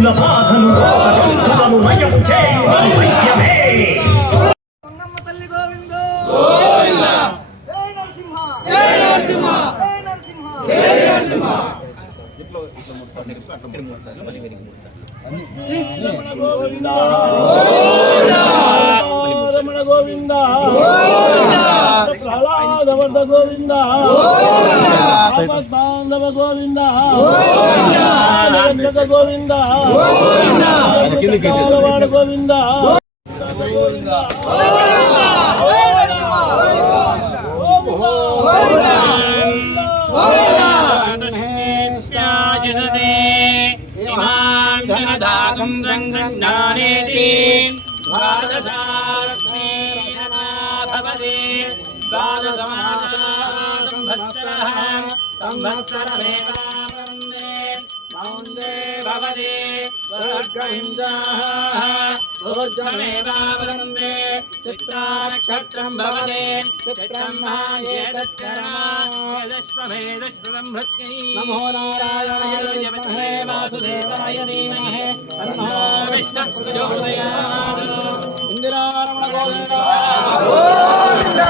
వ్యాధుల బాధలు రోగదుష్టులను నయం చేయు వైద్యమే. రమణ గోవింద ప్రహ్లాదవర్ధ గోవింద బాంధవ గోవింద గోవింద గోవింద నక్షత్రం భవదే నమో నారాయణాయ విద్మహే వాసుదేవాయ ధీమహి తన్నో విష్ణుః ప్రచోదయాత్. ఇందిరారమణ గోవింద గోవింద.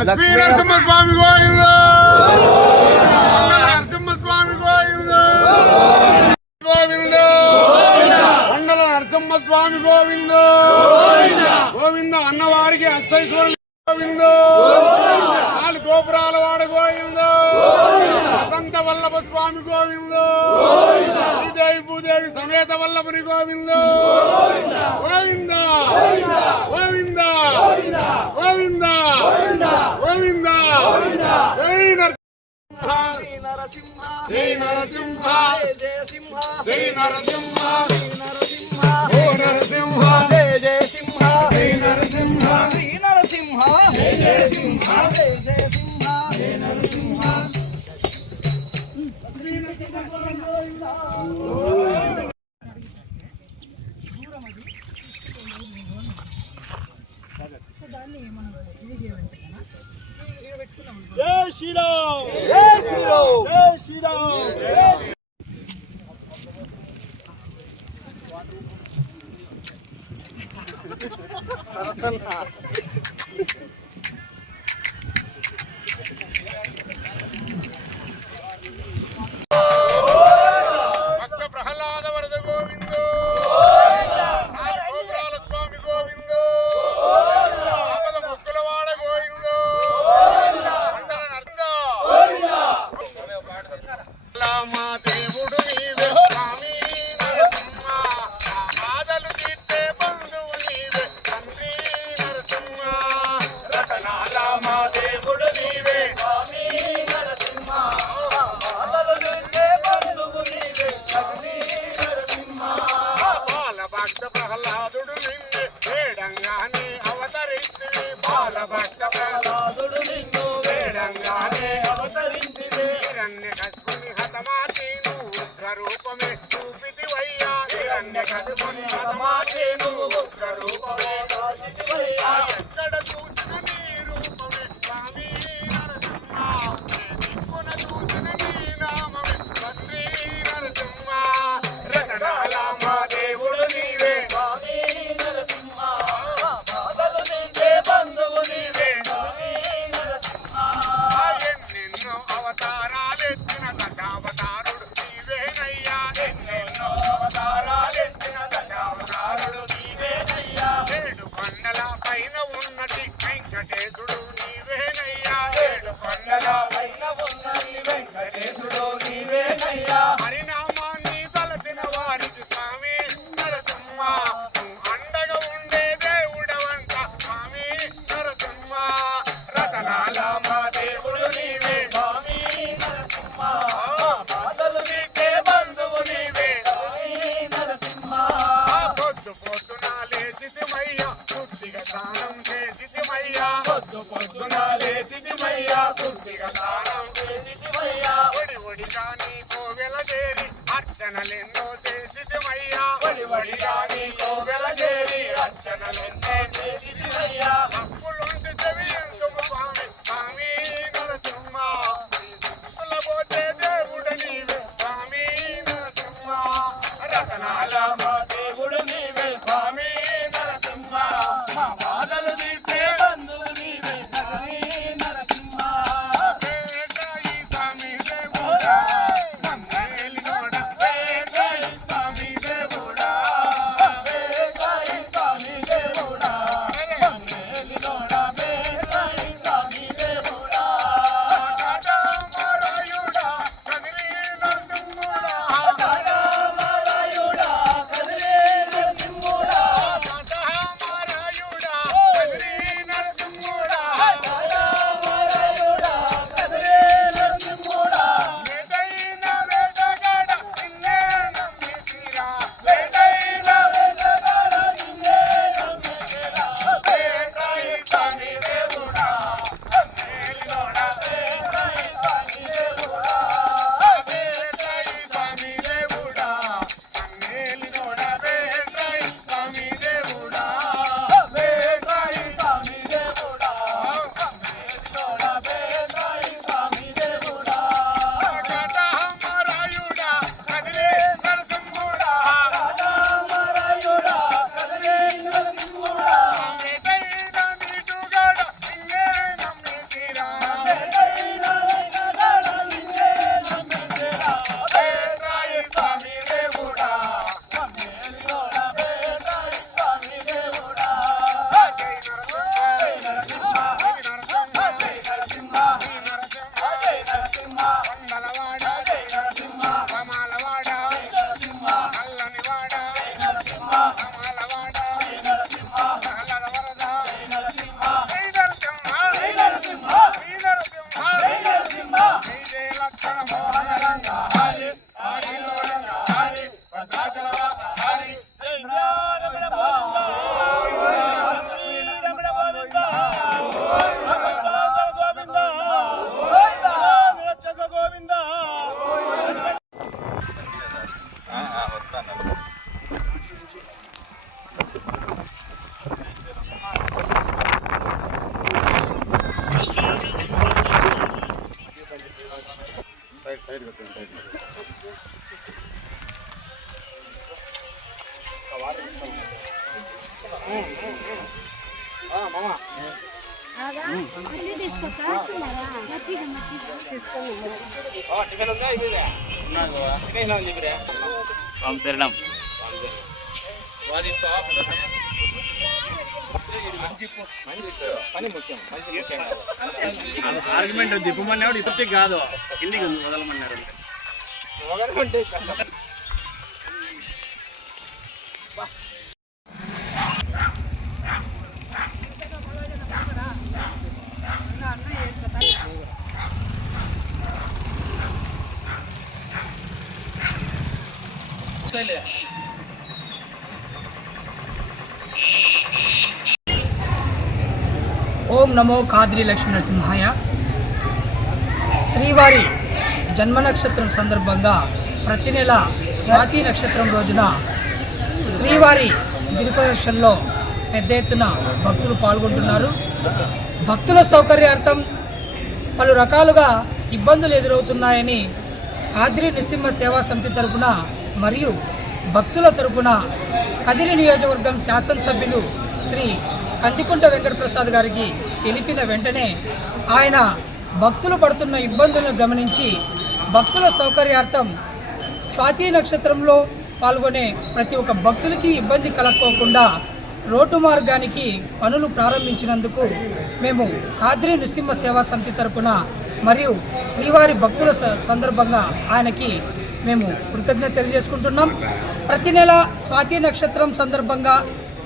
లక్ష్మీ నరసింహస్వామి గోవింద. నరసింహస్వామి గోవింద గోవింద. మండల నరసింహస్వామి గోవింద గోవింద. అన్నవారికి అష్టైశ్వర్యులు గోవింద. నాలుగు గోపురాల వాడ గోవింద. వసంత వల్లభ స్వామి గోవింద. శ్రీదేవి భూదేవి సమేత వల్లభుని గోవింద గోవింద గోవింద గోవింద గోవింద. జై నరసింహ జై నరసింహ జై నరసింహ జై నరసింహ జై జయ సింహ జై నరసింహ శ్రీ నరసింహ జై జయ సింహ జై జయ సింహ జై నరసింహ. జై శ్రీరామ్ జై శ్రీరామ్ జై శ్రీరామ్. భక్త ప్రహ్లాద వరద గోవింద. నాలుగు గోపురాల స్వామి గోవింద. ఆపద మొక్కులవాడ గోవింద. మండల నర్సింగ మా దేవుడు నీవే స్వామి నరసింహ. బాధలు తీర్చే బంధువు నీవే తండ్రి నరసింహ. రతనాల మా దేవుడు నీవే స్వామి నరసింహ. బాధలు తీర్చే బంధువు నీవే తండ్రి నరసింహ. బాల భక్త ప్రహ్లాదుడు నిన్ను వేడంగానే అవతరించివి. బాల భక్త ప్రహ్లాదుడు నిన్ను వేడంగానే అవతరించివి. హిరణ్యకశిపుని హతమార్చిను ఉగ్రరూపమే చూపితివయ్యా. హిరణ్యకశిపుని హతమార్చిను ఉగ్రరూపమే చూపితివయ్యా. ఎక్కడ చూచిన నీ రూపమే స్వామి నరసింహ. దిక్కున చూచిన నీ నామమే శ్రీ నరసింహ. రతనాల మా దేవుడు నీవే స్వామి నరసింహ. బాధలు తీర్చే బంధువు నీవే స్వామి నరసింహ. ఎన్నెన్నో అవతారాలెత్తిన దశావతారుడు నీవేనయ్యా. ఎన్నెన్నో అవతారాలెత్తిన దశావతారుడు నీవేనయ్యా. ఏడు కొండల పైన ఉన్నటి వెంకటేశుడు నీవేనయ్యా. ఏడు కొండల పైన ఉన్నటి వెంకటేశుడు నీవేనయ్యా. హరినామాన్ని తలసిన వారికి స్వామి నరసింహ. అండగా ఉండే దేవుడవంట స్వామి నరసింహ. రతనాల మా దేవుడు నీవే స్వామి నరసింహ. బాధలు తీర్చే బంధువు నీవే స్వామి నరసింహ. పొద్దు పొద్దున లేచితిమయ్యా శుద్ధిగా స్నానం చేసితిమయ్యా. పొద్దు పొద్దున లేచితిమయ్యా శుద్ధిగా స్నానం చేసితిమయ్యా. ఒడి ఒడిగా నీ కోవెల చేరి అర్చనలెన్నో చేసితిమయ్యా. ఒడి ఒడిగా నీ కోవెల చేరి అర్చనలెన్నో చేసితిమయ్యా. హక్కులుంటి చెవియంతుము స్వామి స్వామి నరసింహ. పోతే దేవుడు నీవే స్వామి నరసింహ. ఆర్గ్యుమెంట్ దిప్పమన్నాడు ఇప్పటికి కాదు కిందికి వదలమన్నారు ఓం నమో కాద్రి లక్ష్మీ నరసింహాయ. శ్రీవారి జన్మ నక్షత్రం సందర్భంగా ప్రతి నెల స్వాతి నక్షత్రం రోజున శ్రీవారి గిరిప్రదక్షిణలో పెద్ద ఎత్తున భక్తులు పాల్గొంటున్నారు. భక్తుల సౌకర్యార్థం పలు రకాలుగా ఇబ్బందులు ఎదురవుతున్నాయని కాద్రి నృసింహ సేవా సమితి తరపున మరియు భక్తుల తరపున కదిరి నియోజకవర్గం శాసనసభ్యులు శ్రీ కందికుంట వెంకటప్రసాద్ గారికి తెలిపిన వెంటనే ఆయన భక్తులు పడుతున్న ఇబ్బందులను గమనించి భక్తుల సౌకర్యార్థం స్వాతి నక్షత్రంలో పాల్గొనే ప్రతి ఒక్క భక్తులకి ఇబ్బంది కలగకోకుండా రోడ్డు మార్గానికి పనులు ప్రారంభించినందుకు మేము కాద్రి నృసింహ సేవా సమితి తరపున మరియు శ్రీవారి భక్తుల సందర్భంగా ఆయనకి మేము కృతజ్ఞత తెలియజేసుకుంటున్నాం. ప్రతి నెల స్వాతి నక్షత్రం సందర్భంగా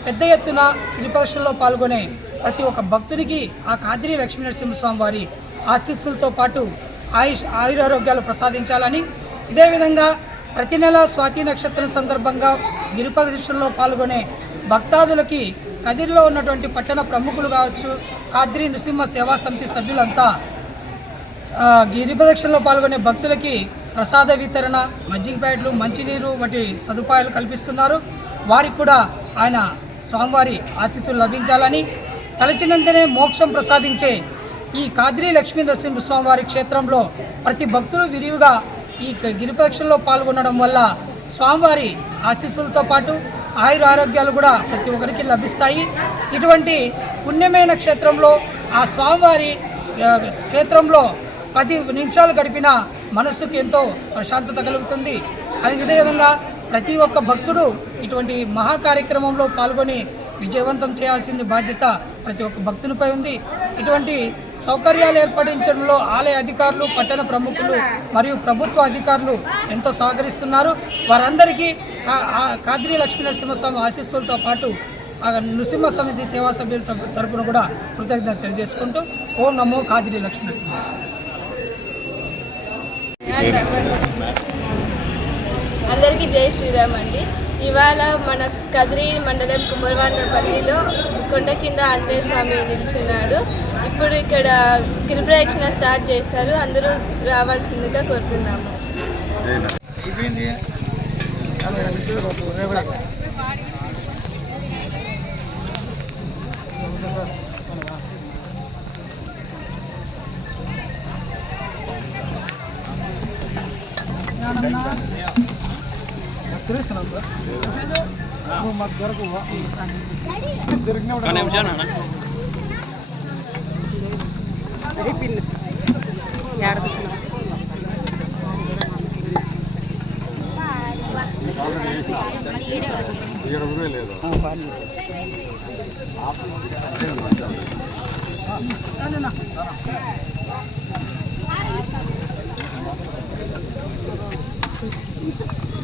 పెద్ద ఎత్తున గిరిప్రదక్షిణలో పాల్గొనే ప్రతి ఒక్క భక్తునికి ఆ కాద్రి లక్ష్మీ నరసింహస్వామి వారి ఆశీస్సులతో పాటు ఆయురారోగ్యాలు ప్రసాదించాలని, ఇదే విధంగా ప్రతి నెల స్వాతి నక్షత్రం సందర్భంగా గిరిప్రదక్షిణలో పాల్గొనే భక్తాదులకి కదిరిలో ఉన్నటువంటి పట్టణ ప్రముఖులు కావచ్చు, కాద్రి నృసింహ సేవా సమితి సభ్యులంతా గిరిప్రదక్షిణలో పాల్గొనే భక్తులకి ప్రసాద వితరణ, మజ్జిగ ప్యాకెట్లు, మంచినీరు వంటి సదుపాయాలు కల్పిస్తున్నారు. వారికి కూడా ఆయన స్వామివారి ఆశీస్సులు లభించాలని, తలచినంతనే మోక్షం ప్రసాదించే ఈ కాద్రి లక్ష్మీ నరసింహస్వామి వారి క్షేత్రంలో ప్రతి భక్తులు విరివిగా ఈ గిరిప్రదక్షిణలో పాల్గొనడం వల్ల స్వామివారి ఆశీస్సులతో పాటు ఆరోగ్యాలు కూడా ప్రతి ఒక్కరికి లభిస్తాయి. ఇటువంటి పుణ్యమైన క్షేత్రంలో ఆ స్వామివారి క్షేత్రంలో 10 నిమిషాలు గడిపిన మనస్సుకు ఎంతో ప్రశాంతత కలుగుతుంది. అదేవిధంగా ప్రతి ఒక్క భక్తుడు ఇటువంటి మహా కార్యక్రమంలో పాల్గొని విజయవంతం చేయాల్సింది బాధ్యత ప్రతి ఒక్క భక్తునిపై ఉంది. ఇటువంటి సౌకర్యాలు ఏర్పడించడంలో ఆలయ అధికారులు, పట్టణ ప్రముఖులు మరియు ప్రభుత్వ అధికారులు ఎంతో సహకరిస్తున్నారు. వారందరికీ కాద్రి లక్ష్మీ నరసింహస్వామి ఆశీస్సులతో పాటు నృసింహ సమితి సేవా సభ్యుల తరపున కూడా కృతజ్ఞత తెలియజేసుకుంటూ ఓం నమో కాద్రి లక్ష్మీ నరసింహ. అందరికీ జై శ్రీరామ్ అండి. ఇవాళ మన కదిరి మండలం కుమ్మరవాండపల్లిలో కొండ కింద ఆంజనేయ స్వామి నిల్చున్నాడు. ఇప్పుడు ఇక్కడ గిరిప్రదక్షిణ స్టార్ట్ చేశారు. అందరూ రావాల్సిందిగా కోరుతున్నాము.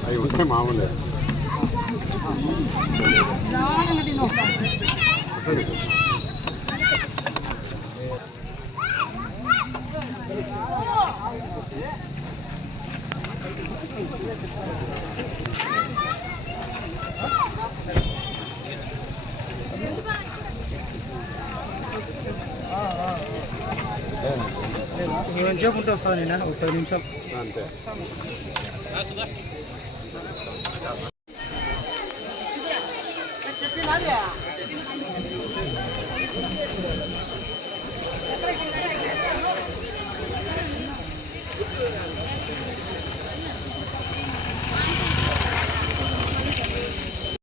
అవి ఉంటే మామూలే. సేపు ఉంటే వస్తుంది నేను 10 నిమిషాలు అంతే.